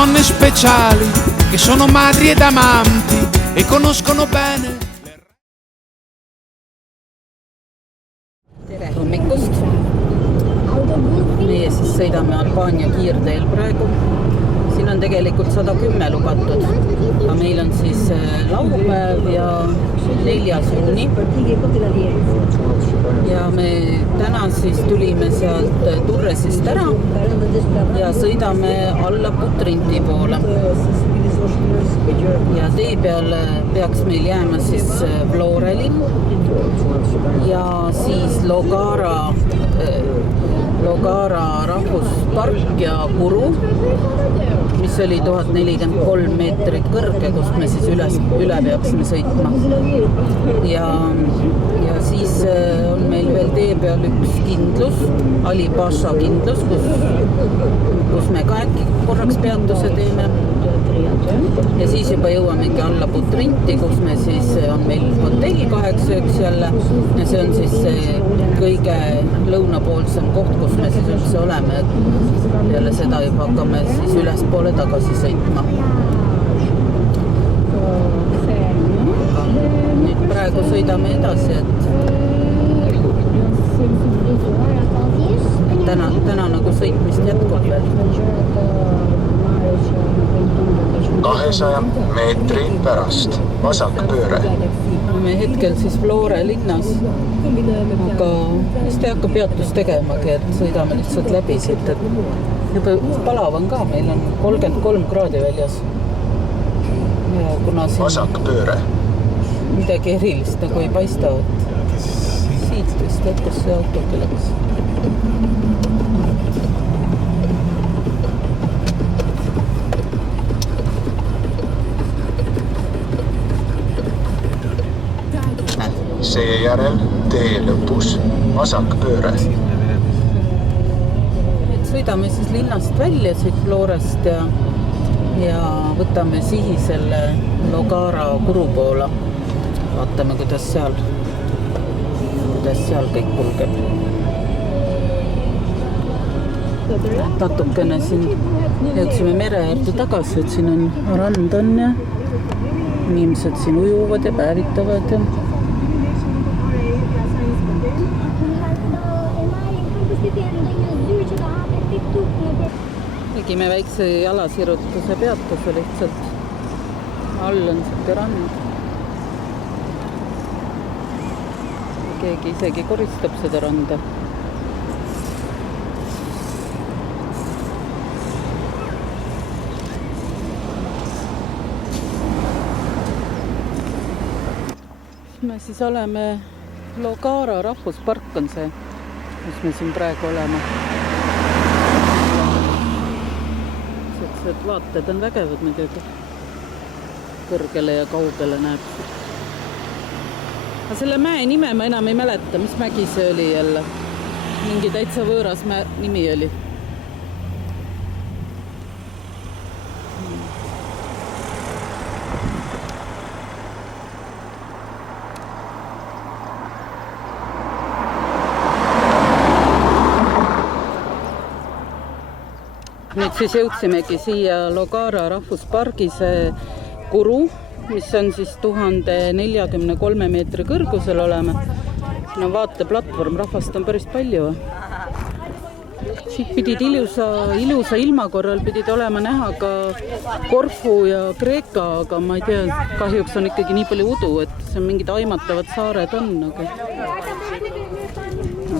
donne speciali che sono madri ed amanti e conoscono bene. Tere hommikust! Meie siis sõidame Albaania kiirteel praegu. Siin on tegelikult 110 lubatud, aga meil on siis laupäev ja 4. juuni. Ja me täna siis tulime sealt Turresist ära ja sõidame alla Putrinti poole. Ja tee peal peaks meil jääma siis Vlore linn ja siis Logara rahvuspark ja Kuru, mis oli 1043 meetrit kõrge, kust me siis üle peaksime sõitma. Ja siis on meil veel tee peal üks kindlus, Ali Pasha kindlus, kus me ka äkki korraks peatuse teeme. Ja siis juba jõuamegi alla Putrinti, kus me siis on meil hotell 8 ööks jälle. Ja see on siis kõige lõunapoolsem koht, kus me siis üldse oleme. Peale seda juba hakkame siis ülespoole tagasi sõitma. Nüüd praegu sõidame edasi, et täna nagu sõitmist jätkub veel. 200 meetri pärast vasakpööre. Me hetkel siis Vlore linnas, aga vist ei hakka peatust tegemagi, et sõidame lihtsalt läbi siit, et juba palav on ka, meil on 33 kraadi väljas. Ja kuna siin vasakpööre. Midagi erilist nagu ei paista, et siit vist jätkus see auto kelleks. Seejärel tee lõpus vasakpööre. Et sõidame siis linnast välja siit Vlorest ja võtame sihi selle Logara Kuru poole. Vaatame, kuidas seal kõik kulgeb. Natukene siin jõudsime mere äärde tagasi, et siin on rand on ja inimesed siin ujuvad ja päevitavad ja tegime väikse jalasirutuse peatuse lihtsalt. All on siuke rand. Keegi isegi koristab seda randa. Me siis oleme Logara rahvuspark on see, kus me siin praegu oleme. Vaated on vägevad muidugi. Kõrgele ja kaugele näeb. Aga selle mäe nime ma enam ei mäleta, mis mägi see oli jälle. Mingi täitsa võõras nimi oli. Nüüd siis jõudsimegi siia Logara rahvuspargi see Kuru, mis on siis 1043 meetri kõrgusel oleme. Siin on vaateplatvorm, rahvast on päris palju. Siit pidid ilusa ilma korral pidid olema näha ka Korfu ja Kreeka, aga ma ei tea, kahjuks on ikkagi nii palju udu, et see mingid aimatavad saared on.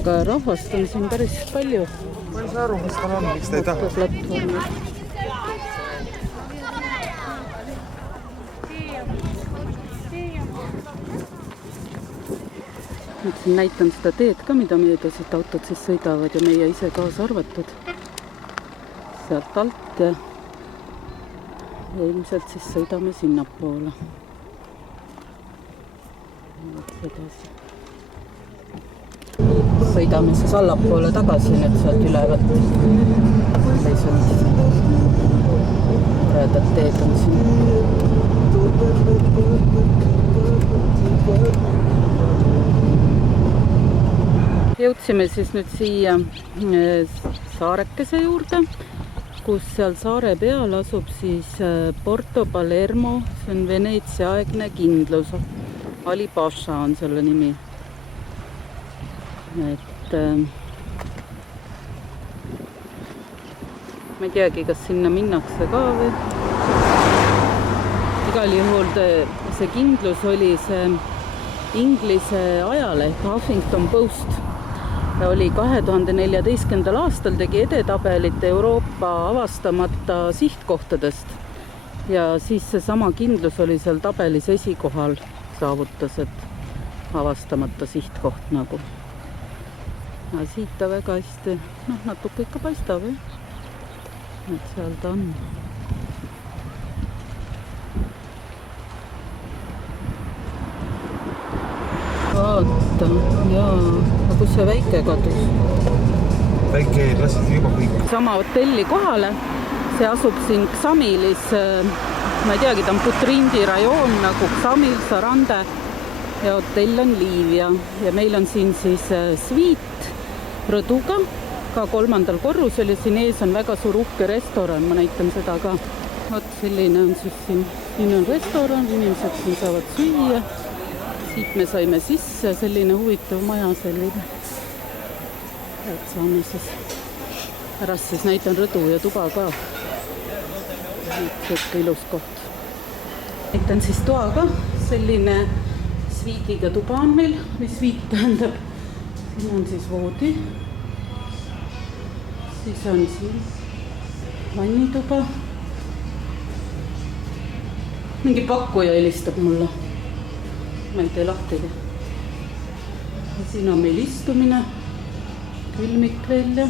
Aga rahvast on siin päris palju. Ma ei saa aru, mis tal on, miks ta ei taha. Nüüd näitan seda teed ka, mida mööda siit autod siis sõidavad ja meie ise kaasa arvatud. Sealt alt ja ilmselt siis sõidame sinnapoole. Sõidame siis allapoole tagasi nüüd sealt ülevalt. Teised toredad teed on siin. Jõudsime siis nüüd siia saarekese juurde, kus seal saare peal asub siis Porto Palermo, see on Veneetsia aegne kindlus. Ali Pasha on selle nimi. Et ma ei teagi, kas sinna minnakse ka või. Igal juhul see kindlus oli see Inglise ajaleht Huffington Post. Oli 2014. aastal tegi edetabelit Euroopa avastamata sihtkohtadest ja siis seesama kindlus oli seal tabelis esikohal, saavutas, et avastamata sihtkoht nagu. Ja siit ta väga hästi, natuke ikka paistab, et seal ta on. Vaata, jaa, aga kus see väike kadus? Väike lassid juba kõik. Sama hotelli kohale, see asub siin Xamilis, ma ei teagi, ta on Putrindi rajoon nagu Xamil, Sarande ja hotell on Livia ja meil on siin siis sviit rõduga, ka 3. korrusel ja siin ees on väga suur uhke restoran, ma näitan seda ka. Vaat selline on siis siin on restoran, inimesed siin saavad süüa. Siit me saime sisse, selline huvitav maja selline. Et saame siis pärast siis näitan rõdu ja tuba ka. Selline ilus koht. Näitan siis toa ka, selline sviidiga tuba on meil, mis sviit tähendab. Siin on siis voodi. Siis on siin vannituba. Mingi pakkuja helistab mulle. Ma ei tee lahtigi. Ja siin on meil istumine, külmik veel ja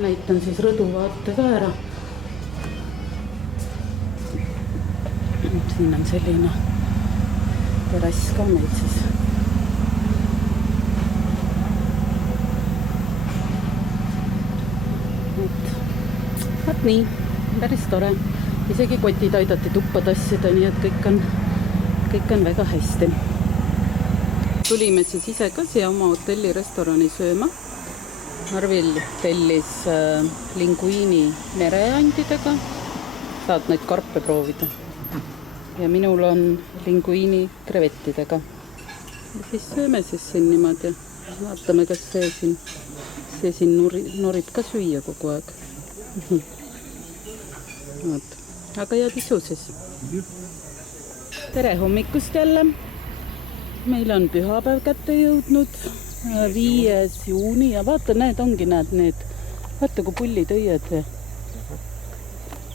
näitan siis rõduvaate ka ära. Siin on selline terrass ka meil siis. Vaat nii, päris tore. Isegi kotid aidati tuppa tassida, nii et kõik on väga hästi. Tulime siis ise ka siia oma hotelli restorani sööma. Arvil tellis linguini mereandidega. Saad neid karpe proovida. Ja minul on linguini krevettidega. Ja siis sööme siis siin niimoodi. Vaatame, kas see siin norib ka süüa kogu aeg. Aga jääd isu siis. Tere hommikust jälle. Meil on pühapäev kätte jõudnud, 5. juuni ja vaata, ongi need. Vaata, kui pullid õied.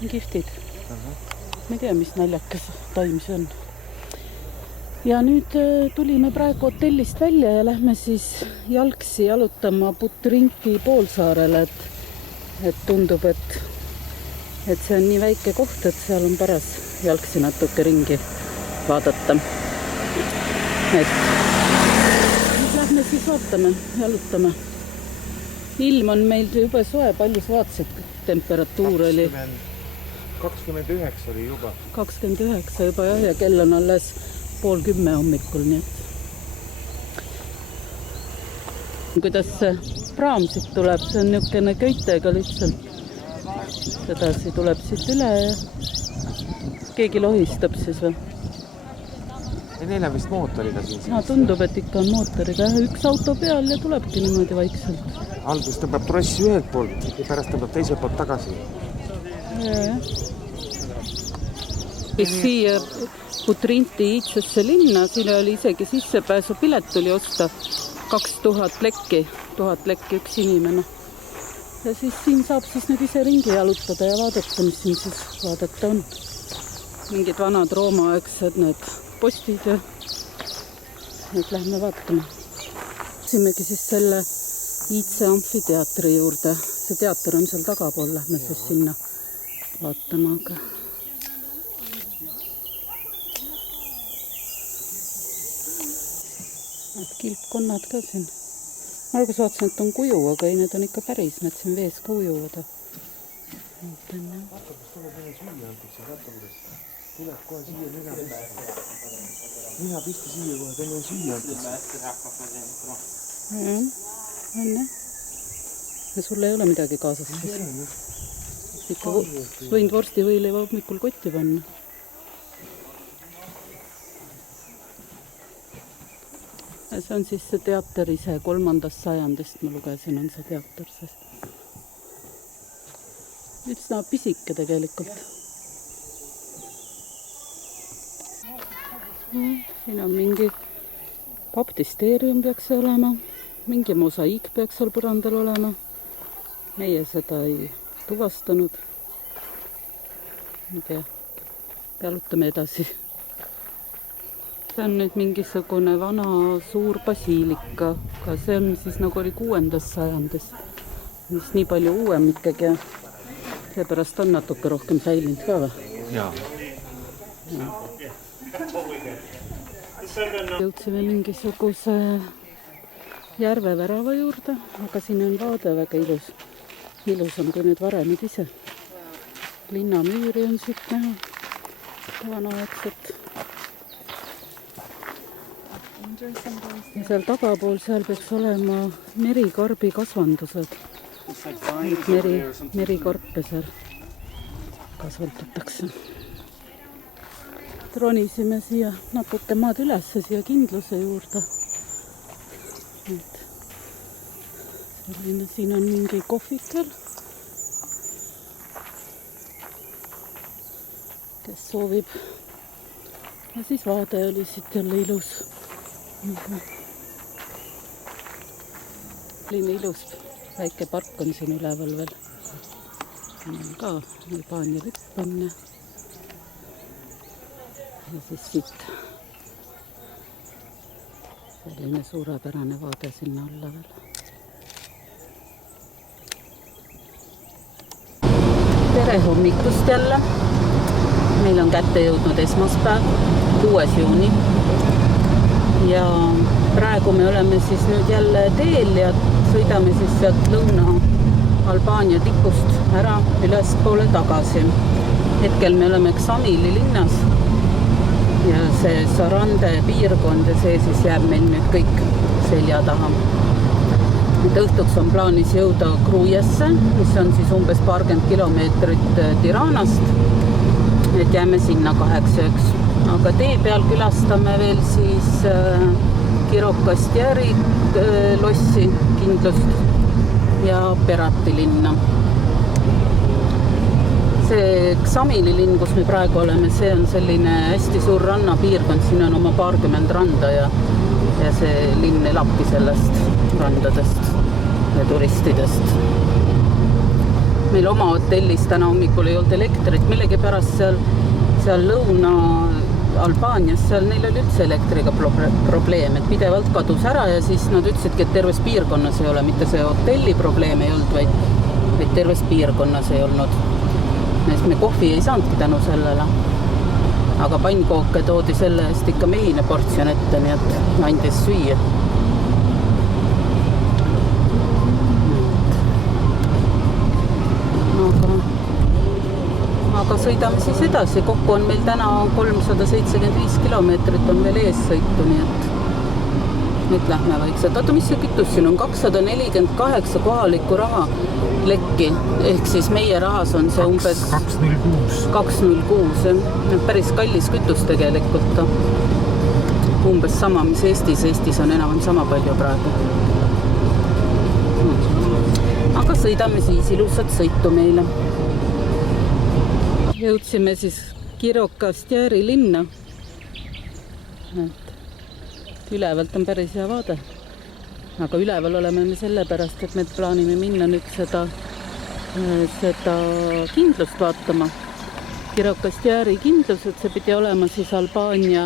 Kiftid. Ma ei tea, mis naljakas taim see on. Ja nüüd tulime praegu hotellist välja ja lähme siis jalgsi jalutama Putrinki poolsaarele, et tundub, et see on nii väike koht, et seal on paras jalgsi natuke ringi vaadata. Nüüd lähme siis vaatame, jalutame. Ilm on meil jube soe, palju sa vaatasid, temperatuur oli? 29 oli juba. 29 juba jah, ja kell on alles 9:30 hommikul, nii et. Kuidas praam siit tuleb, see on niisugune köitega lihtsalt. Sedasi tuleb siit üle ja keegi lohistab siis või? Ei, neil on vist mootoriga siin. Tundub, et ikka on mootoriga. Üks auto peal ja tulebki niimoodi vaikselt. Algus tõmbab trossi ühelt poolt ja pärast tõmbab teiselt poolt tagasi. Siia Putrinti iidsesse linna, siin oli isegi sissepääsu pilet tuli osta 2000 lekki, 1000 lekki üks inimene. Ja siis siin saab siis nüüd ise ringi jalutada ja vaadata, mis siin siis vaadata on. Mingid vanad roomaaegsed need postid ja nüüd lähme vaatama. Lähmegi siis selle Iidse amfiteatri juurde. See teater on seal tagapool, lähme siis sinna vaatama. Aga need kilpkonnad ka siin. Ma alguses vaatasin, et on kuju, aga ei, need on ikka päris, need siin vees ka ujuvad. Tuleb kohe siia nina pista. Nina pista siia kohe, teil on süüa antakse. On jah. ja sul ei ole midagi kaasas siis? Ikka võinud vorstivõileiva hommikul kotti panna. Ja see on siis see teater ise 3. sajandist, ma lugesin, on see teater. Üsna pisike tegelikult. Siin on mingi baptisteerium peaks olema, mingi mosaiik peaks seal põrandal olema. Meie seda ei tuvastanud. Ma tea, pealutame edasi. See on nüüd mingisugune vana suur basiilika, aga see on siis nagu oli 6. sajandist. Mis nii palju uuem ikkagi. Seepärast on natuke rohkem säilinud ka või? Jaa. Jõudsime mingisuguse järvevärava juurde, aga siin on vaade väga ilus. Ilus on kui need varemid ise. Linnamüüri on siit näha. Tavanaegselt. Ja seal tagapool seal peaks olema merikarbi kasvandused. Merikarpe seal kasvatatakse. Ronisime siia natuke maad üles siia kindluse juurde. Siin on mingi kohvikel, kes soovib. Ja siis vaade oli siit jälle ilus. Selline ilus väike park on siin üleval veel. Siin on ka Albaania lipp on. Ja siis siit selline suurepärane vaade sinna alla veel. Tere hommikust jälle. Meil on kätte jõudnud esmaspäev, 6. juuni. Ja praegu me oleme siis nüüd jälle teel ja sõidame siis sealt Lõuna-Albaania tipust ära ülespoole tagasi. Hetkel me oleme Ksamili linnas ja see Sarande piirkond ja see siis jääb meil nüüd kõik selja taha. Et õhtuks on plaanis jõuda Gruiasse, mis on siis umbes 20 kilomeetrit Tiranast. Et jääme sinna 8 ööks. Aga tee peal külastame veel siis Kirokastjäri lossi, kindlust ja Perati linna. See Ksamili linn, kus me praegu oleme, see on selline hästi suur rannapiirkond, siin on oma 20 randa ja see linn elabki sellest randadest ja turistidest. Meil oma hotellis täna hommikul ei olnud elektrit, millegi pärast seal Lõuna-Albaanias, seal neil oli üldse elektriga probleem, et pidevalt kadus ära ja siis nad ütlesidki, et terves piirkonnas ei ole, mitte see hotelli probleem ei olnud, vaid terves piirkonnas ei olnud. Me kohvi ei saanudki tänu sellele, aga pannkooke toodi selle eest ikka mehine portsjon ette, nii et andis süüa. Aga sõidame siis edasi. Kokku on meil täna 375 kilomeetrit on veel ees sõitu, nii et nüüd lähme vaikselt. Oota, mis see kütus siin on? 248 kohalikku raha lekki. Ehk siis meie rahas on see umbes 206. Päris kallis kütus tegelikult. Umbes sama, mis Eestis. Eestis on enam sama palju praegu. Aga sõidame siis ilusat sõitu meile. Jõudsime siis Kirokastjäri linna. Ülevalt on päris hea vaade. Aga üleval oleme me sellepärast, et me plaanime minna nüüd seda kindlust vaatama. Kirokastjäri kindlus, et see pidi olema siis Albaania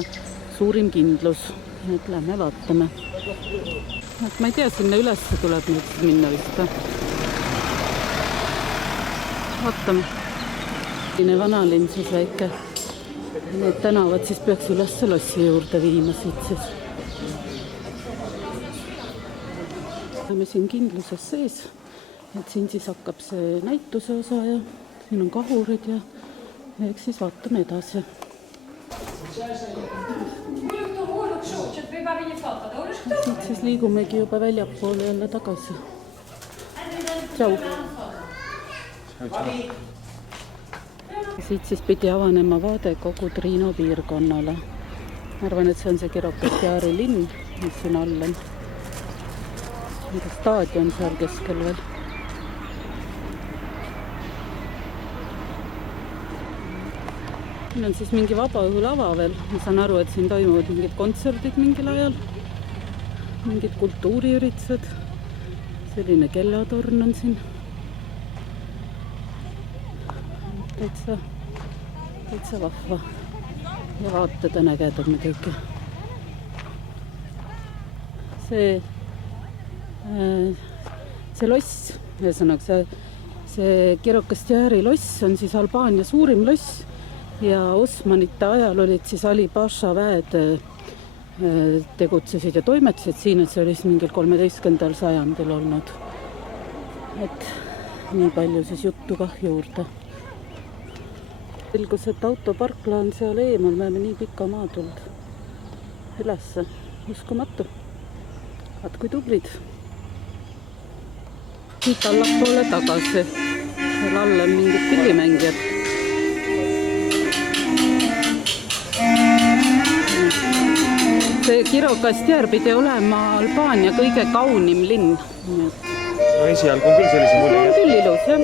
suurim kindlus. Nüüd lähme vaatame. Ma ei tea, sinna üles tuleb nüüd minna vist. Vaatame. Vanalinn siis väike. Need tänavad siis peaks üles lossi juurde viima siit siis. Oleme siin kindluses sees, et siin siis hakkab see näituse osa ja siin on kahurid ja eks siis vaatame edasi. Siit siis liigumegi juba väljapoole jälle tagasi. tšau. Siit siis pidi avanema vaade kogu Triino piirkonnale. Ma arvan, et see on see Kirokastjari linn, mis siin all on. Staadion seal keskel veel. Siin on siis mingi vabaõhulava veel. Ma saan aru, et siin toimuvad mingid kontserdid mingil ajal. Mingid kultuuriüritused. Selline kellatorn on siin. Täitsa vahva. Ja vaated on ägedad muidugi. See loss, ühesõnaga see Kirokastjari loss on siis Albaania suurim loss ja Osmanite ajal olid siis Ali Pasha väed tegutsesid ja toimetasid siin, et see oli siis mingil 13. sajandil olnud. Et nii palju siis juttu kah juurde. Selgus, et autoparkla on seal eemal, me oleme nii pika maa tulnud ülesse. Uskumatu. Vaat kui tublid. Siit allapoole tagasi. Seal all on mingid pillimängijad. See Kirokastjar pidi olema Albaania kõige kaunim linn. No esialgu on küll sellise mulje. On küll ilus, jah.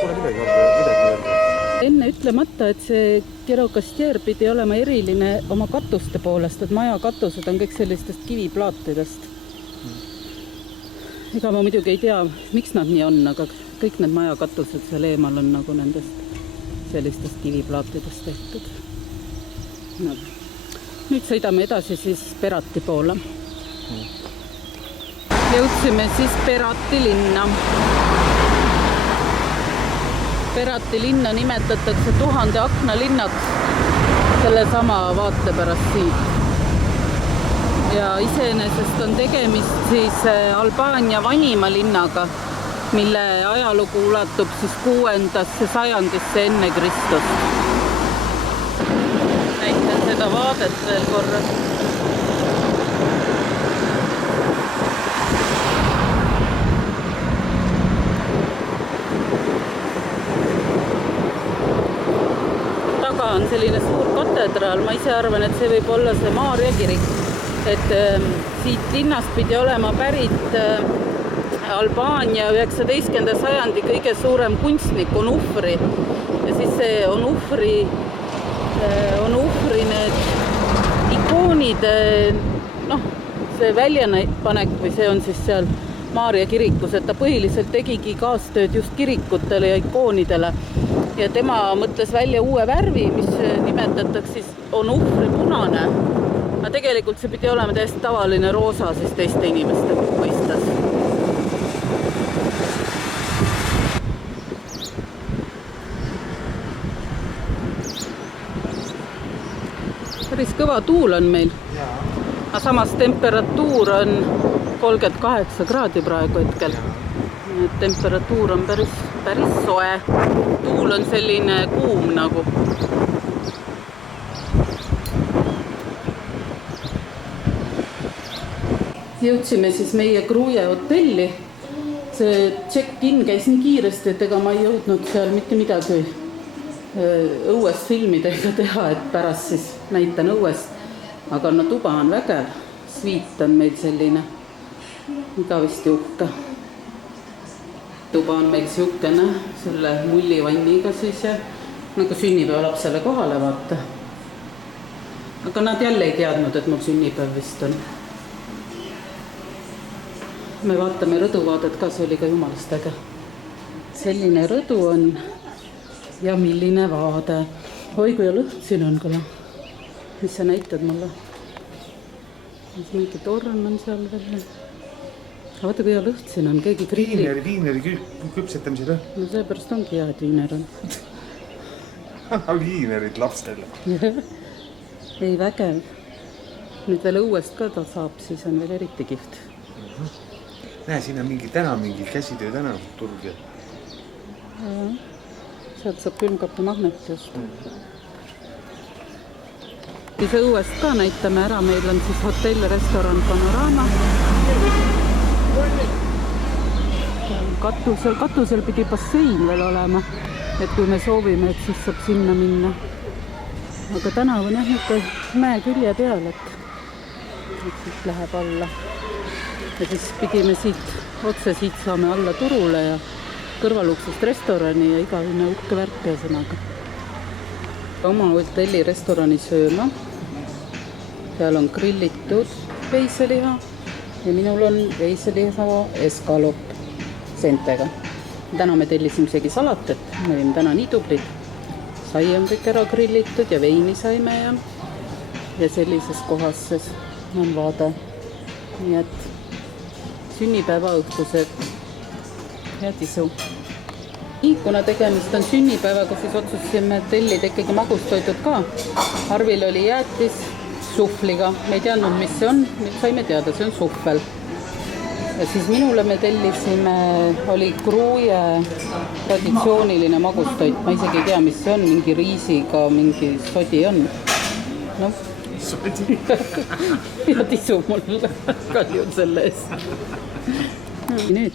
Pole midagi öelda. Enne ütlemata, et see Kirokastjar pidi olema eriline oma katuste poolest, et maja katused on kõik sellistest kiviplaatidest. Ega ma muidugi ei tea, miks nad nii on, aga kõik need maja katused seal eemal on nagu nendest sellistest kiviplaatidest tehtud. No. Nüüd sõidame edasi siis Perati poole. Jõudsime siis Perati linna. Perati linna nimetatakse 1000 akna linnaks selle sama vaate pärast siit. Ja iseenesest on tegemist siis Albaania vanima linnaga, mille ajalugu ulatub siis 6. sajandisse enne Kristust. Näitan seda vaadet veel korra. On selline suur katedraal, ma ise arvan, et see võib olla see Maarja kirik, et siit linnast pidi olema pärit Albaania 19. sajandi kõige suurem kunstnik Onufri ja siis see Onufri need ikoonid, see väljapanek või see on siis seal Maarja kirikus, et ta põhiliselt tegigi kaastööd just kirikutele ja ikoonidele. Ja tema mõtles välja uue värvi, mis nimetatakse siis Onufri punane. Aga tegelikult see pidi olema täiesti tavaline roosa siis teiste inimeste mõistes. Päris kõva tuul on meil. Aga samas temperatuur on 38 kraadi praegu hetkel. Temperatuur on päris soe. Tuul on selline kuum nagu. Jõudsime siis meie Gruie hotelli. See check-in käis nii kiiresti, et ega ma ei jõudnud seal mitte midagi õues filmidega teha, et pärast siis näitan õues. Aga tuba on vägev. Sviit on meil selline igavesti uhke. Tuba on meil siukene selle mullivanniga siis ja nagu sünnipäeva lapsele kohale vaata. Aga nad jälle ei teadnud, et mul sünnipäev vist on. Me vaatame rõduvaadet ka, see oli ka jumalast äge. Selline rõdu on ja milline vaade. Oi, kui lõht siin on küll. Mis sa näitad mulle? Mingi torn on seal veel. Vaata, kui lõht siin on, keegi grillib. Viineri küpsetamise lõht. No seepärast ongi hea, et viiner on. Viinerid lapsele. Ei, vägev. Nüüd veel õuest ka ta saab, siis on veel eriti kihvt. Näe, siin on mingi käsitöö tänav turg. Sealt saab külmkapi magnet just. See õuest ka näitame ära, meil on siis hotell, restoran Panorama. katusel pidi bassein veel olema, et kui me soovime, et siis saab sinna minna. Aga tänav on jah mäe külje peal, et siit läheb alla. Ja siis pidime otse siit saame alla turule ja kõrvaluksest restorani ja igavene uhke värk ühesõnaga. Oma hotelli restorani sööma. Seal on grillitud veiseliha ja minul on veiseliha escalope sentega. Täna me tellisime isegi salatet, me olime täna nii tublid. Sai on kõik ära grillitud ja veini saime ja sellises kohas on vaade. Nii et sünnipäeva õhtused ja tisu. Kuna tegemist on sünnipäevaga, siis otsustasime tellida ikkagi magustoitud ka. Arvil oli jäätis suhvliga. Me ei teadnud, mis see on. Nüüd saime teada, see on suhvel. Ja siis minule me tellisime, oli kruuje traditsiooniline magustoit. Ma isegi ei tea, mis see on. Mingi riisiga, mingi sodi on. No. Sodi? Ja tisu mulle. Kahju selle eest. Nüüd.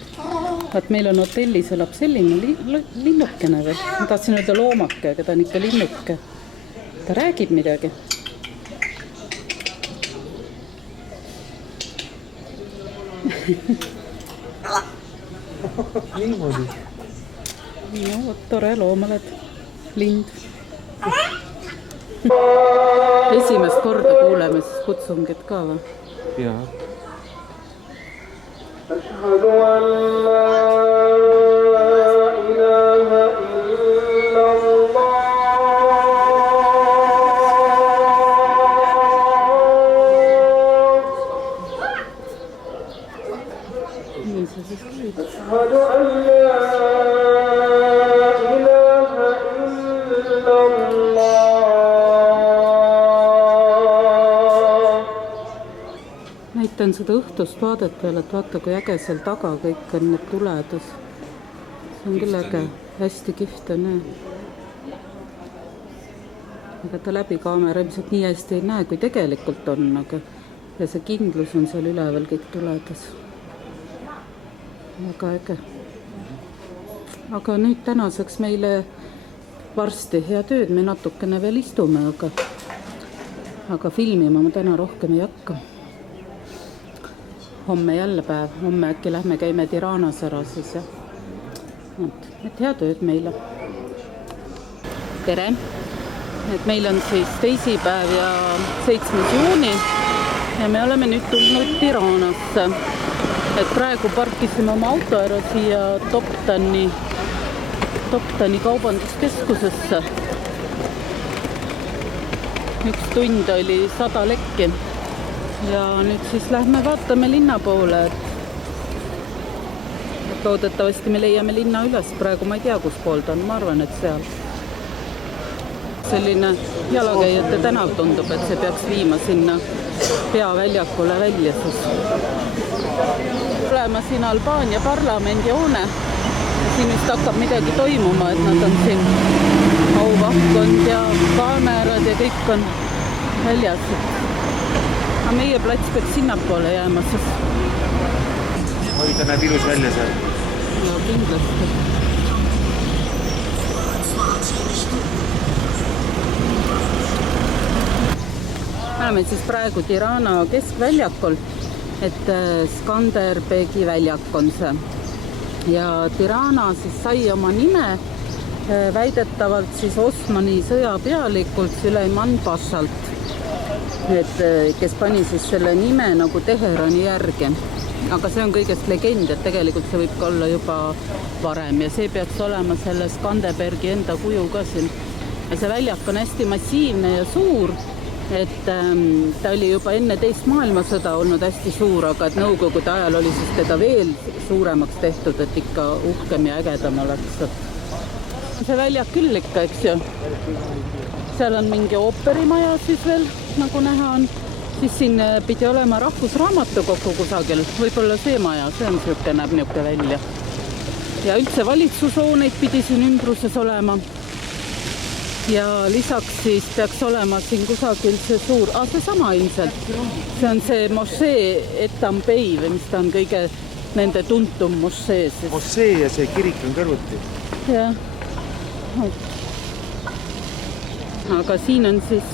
Vaat meil on hotellis elab selline linnukene veel. Ma tahtsin öelda loomake, aga ta on ikka linnuke. Ta räägib midagi. Niimoodi. No, vot tore loom oled. Lind. Esimest korda kuuleme siis kutsungit ka või? Jaa. أشهد أن لا إله إلا الله أشهد أن لا إله إلا الله Näitan seda õhtust vaadet veel, et vaata kui äge seal taga kõik on need tuledes. See on küll äge, hästi kihvt on näe. Aga ta läbi kaamera ilmselt nii hästi ei näe, kui tegelikult on, aga ja see kindlus on seal üleval kõik tuledes. Väga äge. Aga nüüd tänaseks meile varsti hea tööd, me natukene veel istume, aga filmima ma täna rohkem ei hakka. Homme jälle päev, homme äkki lähme käime Tiranas ära siis ja et hea tööd meile. Tere! Et meil on siis teisipäev ja 7. juuni ja me oleme nüüd tulnud Tiranasse. Et praegu parkisime oma auto ära siia Toptani kaubanduskeskusesse. Üks tund oli 100 lekki. Ja nüüd siis lähme vaatame linna poole, et loodetavasti me leiame linna üles. Praegu ma ei tea, kus pool ta on, ma arvan, et seal. Selline jalakäijate tänav tundub, et see peaks viima sinna peaväljakule välja siis. Olema siin Albaania parlamendihoone. Siin vist hakkab midagi toimuma, et nad on siin auvahkond ja kaamerad ja kõik on väljas. Aga meie plats peaks sinnapoole jääma, siis... Oi, ta näeb ilus välja seal. Ja, kindlasti. Oleme siis praegu Tirana keskväljakul, et Skanderbegi väljak on see. Ja Tirana siis sai oma nime väidetavalt siis Osmani sõjapealikult Süleyman Pashalt. Et kes pani siis selle nime nagu Teherani järgi. Aga see on kõigest legend, et tegelikult see võib ka olla juba varem ja see peaks olema selle Skanderbergi enda kuju ka siin. Ja see väljak on hästi massiivne ja suur, et ta oli juba enne teist maailmasõda olnud hästi suur, aga et nõukogude ajal oli siis teda veel suuremaks tehtud, et ikka uhkem ja ägedam oleks. See väljak küll ikka, eks ju. Seal on mingi ooperimaja siis veel, nagu näha on. Siis siin pidi olema rahvusraamatukogu kusagil. Võib-olla see maja, see on siuke, näeb niuke välja. Ja üldse valitsushooneid pidi siin ümbruses olema. Ja lisaks siis peaks olema siin kusagil see suur, see sama ilmselt. See on see Mošee Etambei, või mis ta on kõige nende tuntum mošee siis. Mošee ja see kirik on kõrvuti. Jah. Aga siin on siis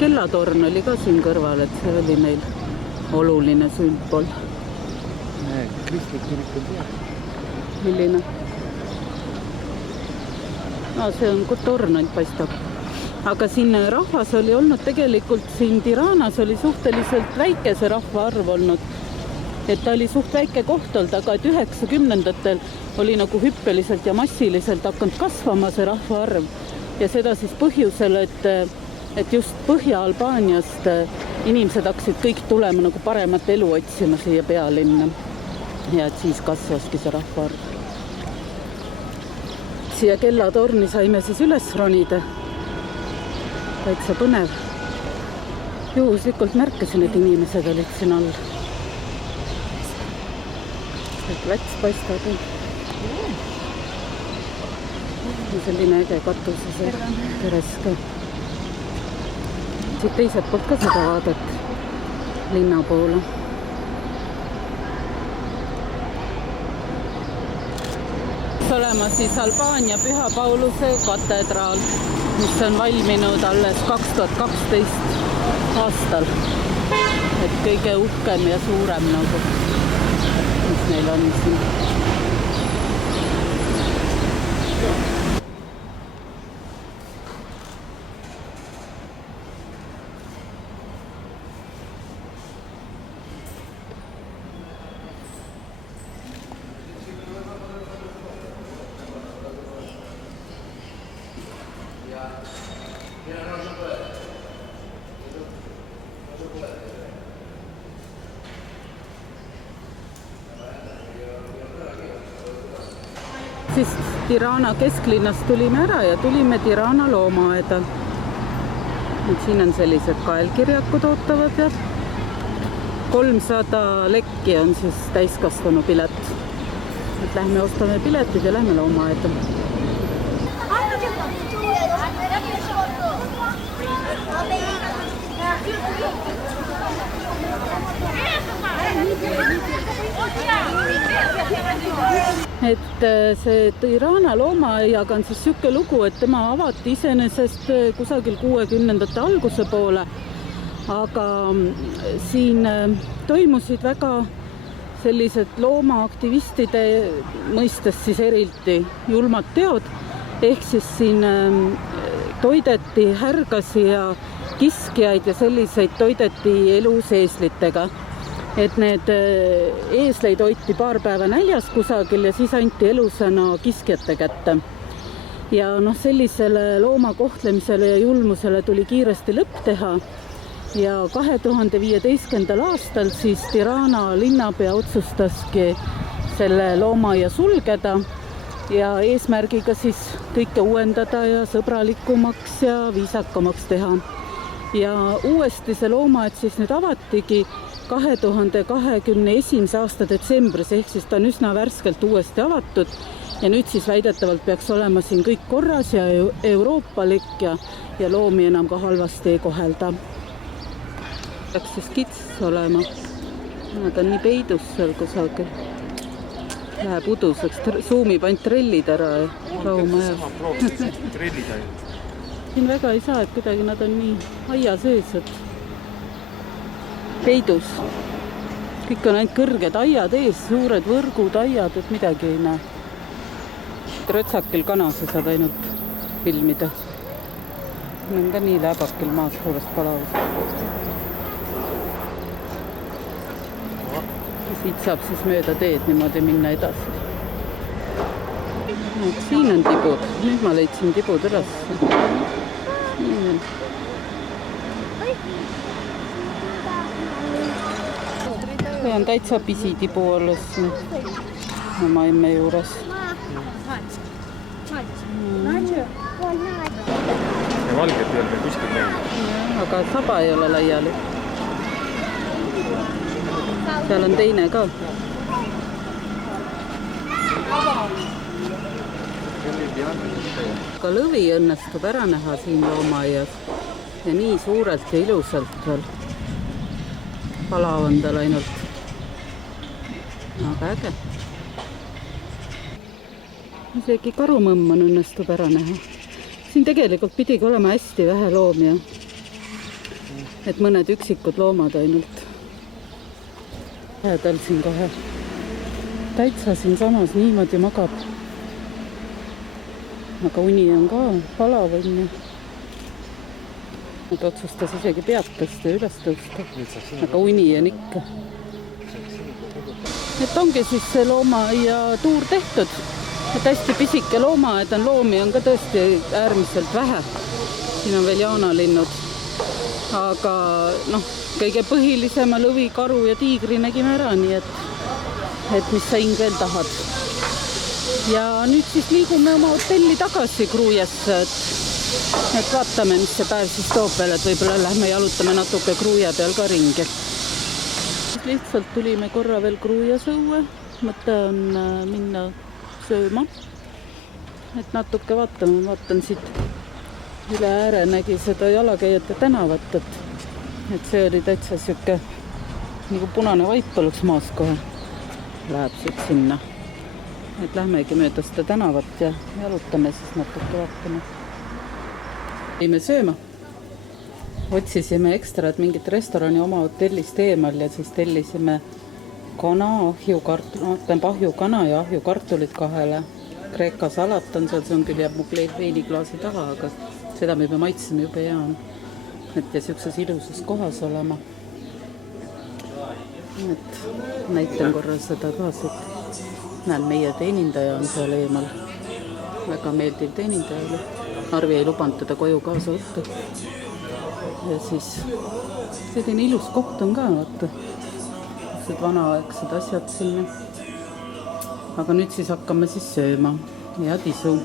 kellatorn oli ka siin kõrval, et see oli neil oluline sümbol. Kristlik kirik on seal. Milline? No, see on torn ainult paistab. Aga siin rahvas oli olnud tegelikult siin Tiranas oli suhteliselt väike see rahvaarv olnud. Et ta oli suht väike koht olnud, aga et 90-ndatel oli nagu hüppeliselt ja massiliselt hakanud kasvama see rahvaarv. Ja seda siis põhjusel, et just Põhja-Albaaniast inimesed hakkasid kõik tulema nagu paremat elu otsima siia pealinna. Ja et siis kasvaski see rahvaarv. Siia kellatorni saime siis üles ronida. Täitsa põnev. Juhuslikult märkasin, et inimesed olid siin all. Plats paistab. Selline äge katuse see teres ka. Siit teiselt poolt ka seda vaadet linna poole. Olema siis Albaania Püha Pauluse katedraal, mis on valminud alles 2012 aastal. Et kõige uhkem ja suurem nagu, mis neil on siin. Siis Tirana kesklinnast tulime ära ja tulime Tirana loomaaeda. Siin on sellised kaelkirjakud ootavad ja 300 lekki on siis täiskasvanu pilet. Et lähme ostame piletid ja lähme loomaaeda. Et see Tirana loomaaiaga on siis siuke lugu, et tema avati iseenesest kusagil 60-ndate alguse poole, aga siin toimusid väga sellised loomaaktivistide mõistes siis eriti julmad teod, ehk siis siin toideti härgasi ja kiskjaid ja selliseid toideti elus eeslitega. Et need eesleid hoiti paar päeva näljas kusagil ja siis anti elusana kiskjate kätte. Ja sellisele looma kohtlemisele ja julmusele tuli kiiresti lõpp teha. Ja 2015. aastal siis Tirana linnapea otsustaski selle loomaaia sulgeda ja eesmärgiga siis kõike uuendada ja sõbralikumaks ja viisakamaks teha. Ja uuesti see loomaaed siis nüüd avatigi 2021. aasta detsembris, ehk siis ta on üsna värskelt uuesti avatud ja nüüd siis väidetavalt peaks olema siin kõik korras ja euroopalik ja loomi enam ka halvasti ei kohelda. Peaks siis kits olema. Ta on nii peidus seal kusagil. Läheb uduseks, suumib ainult trellid ära ja raumaja. Trellid ainult. Siin väga ei saa, et kuidagi nad on nii aia sees, et peidus. Kõik on ainult kõrged aiad ees, suured võrgud, aiad, et midagi ei näe. Rötsakil kanase saab ainult filmida. On ka nii läbakil maas suurest palavus. Siit saab siis mööda teed niimoodi minna edasi. Siin on tibud. Nüüd ma leidsin tibud üles. See on täitsa pisitibu alles oma emme juures. Ja valget ei ole kuskil näinud. Aga saba ei ole laiali. Seal on teine ka. Ka lõvi õnnestub ära näha siin loomaaias. Ja nii suurelt ja ilusalt veel. Palav on tal ainult. aga äge. Isegi karumõmm on õnnestub ära näha. Siin tegelikult pidigi olema hästi vähe loomi ja et mõned üksikud loomad ainult. Lähedal siin kohe täitsa siin samas niimoodi magab. Aga uni on ka palav õnne. Nad otsustas isegi pead tõsta ja üles tõsta. Aga uni on ikka. Et ongi siis see loomaaia tuur tehtud. Et hästi pisike loomaaed on, loomi on ka tõesti äärmiselt vähe. Siin on veel jaanalinnud. Aga kõige põhilisema lõvi, karu ja tiigri nägime ära, nii et mis sa hing veel tahad. Ja nüüd siis liigume oma hotelli tagasi Gruujasse, et vaatame, mis see päev siis toob veel, et võib-olla lähme jalutame natuke Gruuja peal ka ringi. Lihtsalt tulime korra veel Gruujas õue, mõte on minna sööma, et natuke vaatan siit üle ääre nägi seda jalakäijate tänavat, et see oli täitsa siuke nagu punane vaip oleks maas kohe. Läheb siit sinna. Et lähmegi mööda seda tänavat ja jalutame siis natuke vaatame. Võime sööma. Otsisime ekstra, et mingit restorani oma hotellist eemal ja siis tellisime kana, ahjukana ja ahjukartulit kahele. Kreeka salat on seal, see on küll jääb mu veiniklaasi taha, aga seda me juba maitsime, jube hea on. Et ja siukses ilusas kohas olema. Et näitan korra seda ka siit. Näen, meie teenindaja on seal eemal. Väga meeldiv teenindaja oli. Arvi ei lubanud teda koju kaasa võtta. Ja siis selline ilus koht on ka, vaata. Need vanaaegsed asjad sinna. Aga nüüd siis hakkame siis sööma. Ja tisu.